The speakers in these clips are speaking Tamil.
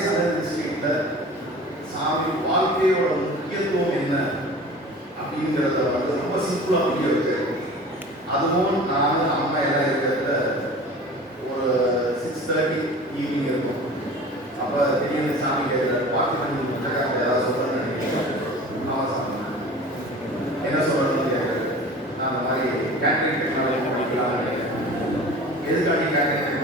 சதவீத விஷயத்தில் சாமி வாழ்க்கையோட முக்கியத்துவம் என்ன அப்படிங்கிறத வந்து ரொம்ப சிம்பிளாக புரிய வைக்கிறோம் அதுவும் நானும் அம்மா எல்லாம் இருக்கிறத ஒரு சிக்ஸ் தேர்ட்டி ஈவினிங் இருக்கும். அப்போ திடீர்னு சாமி கேட்குற பாட்டு பண்ணி சாமி என்ன சொல்லணும்னு கேட்குறேன் நான் மாதிரி கேட்ரிங் டெக்னாலஜி எதுக்காண்டி catering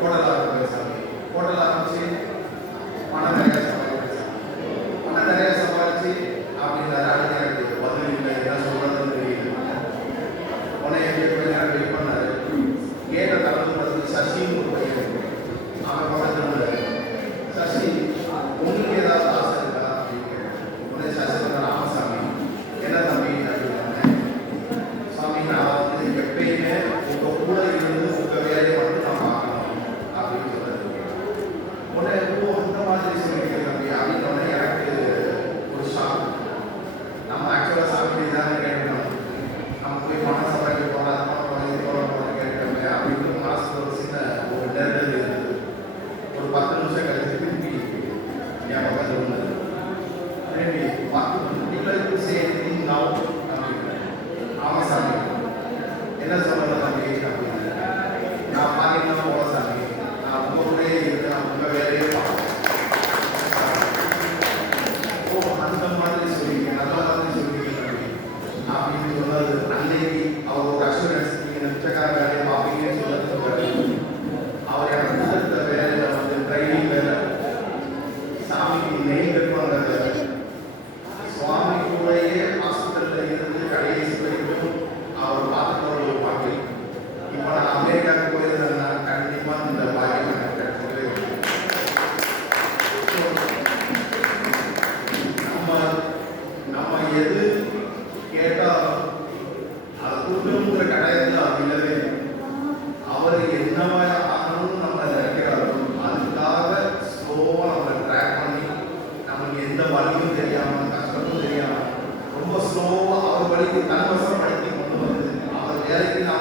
por la cabeza, por என்ன சொல்லல சாமி நான் பாக்கிட்டு போல சாமி? நான் உங்க கூடயே இருக்கேன் உங்க வேலையே ஓ அந்த மாதிரி சொல்லிருக்கேன் நல்ல மாதிரி சொல்லிருக்கேன் அப்படின்னு சொன்னது அன்னைக்கு அவரோட எது கேட்டால் அதை கூட்டணுங்கிற கட்டாயத்தில் அவர் இல்லவே அவர் என்னவா ஆகணும்னு நம்மளை நினைக்கிறாரோ அதுக்காக ஸ்லோவாக நம்மளை ட்ராக் பண்ணி நமக்கு எந்த வழியும் தெரியாமல் கஷ்டமும் தெரியாமல் ரொம்ப ஸ்லோவாக அவர் வழிக்கு தன்வசப்படுத்தி கொண்டு வந்து அவர் வேலைக்கு நாம்